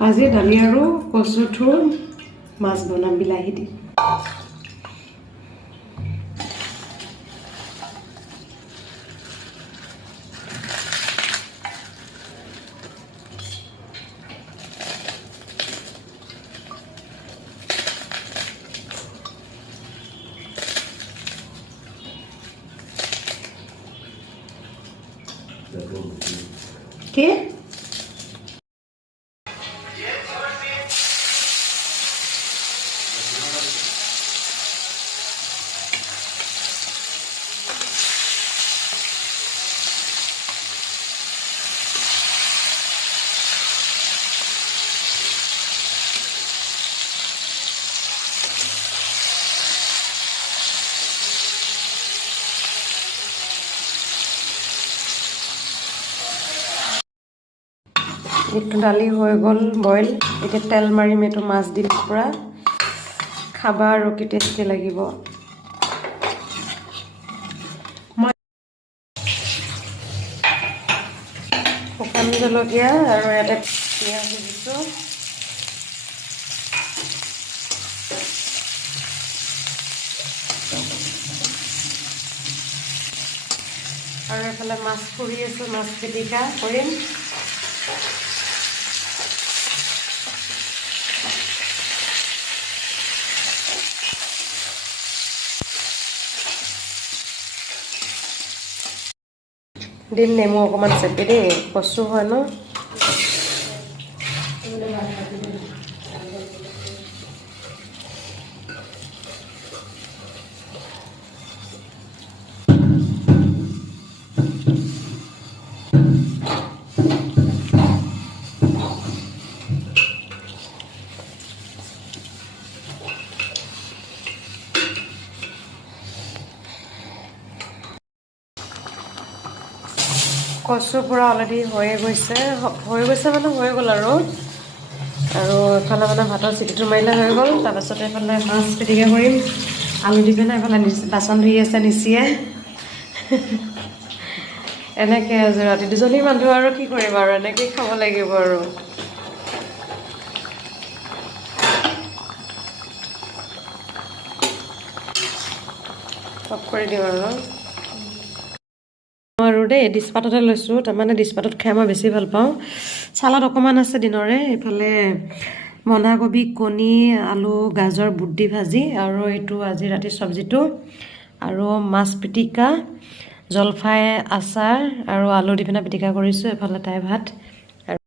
আজি দালি আৰু কচু থুৰ মাছ বনাম বিলাহী দি। কি? এইটো দালি হৈ গ'ল বইল। এতিয়া তেল মাৰিম, এইটো মাছ দিম পুৰা খাবা আৰু কি টেষ্টি লাগিব। মই শুকান জলকীয়া আৰু ইয়াতে পিঁয়াজ দিছোঁ। আৰু এইফালে মাছ পুৰি আছোঁ, মাছ পিটিকা কৰিম। দিম নেমু অকণমান চেপি দেই, কচু হয় ন। কচু পূৰা অলৰেডি হৈয়ে গৈছে মানে হৈ গ'ল আৰু এইফালে মানে ভাতৰ চিটিটো মাৰিলে হৈ গ'ল। তাৰপাছতে এইফালে মাছ পিটিকা কৰিম, আলু দি পিনে এইফালে বাচন ধুই আছে নিচিয়ে। এনেকৈ আজি ৰাতি দুজনী মানুহ আৰু কি কৰিম আৰু এনেকেই খাব লাগিব আৰু। অফ কৰি দিওঁ আৰু দেই। ডিছপাততে লৈছোঁ, তাৰমানে ডিছপাতত খাই মই বেছি ভাল পাওঁ। চালাড অকণমান আছে দিনৰে, এইফালে বন্ধাকবি, কণী, আলু, গাজৰ, বুট দি ভাজি, আৰু এইটো আজি ৰাতিৰ চব্জিটো, আৰু মাছ পিটিকা, জলফাই আচাৰ আৰু আলু দি পিনে পিটিকা কৰিছোঁ। এইফালে তাই ভাত।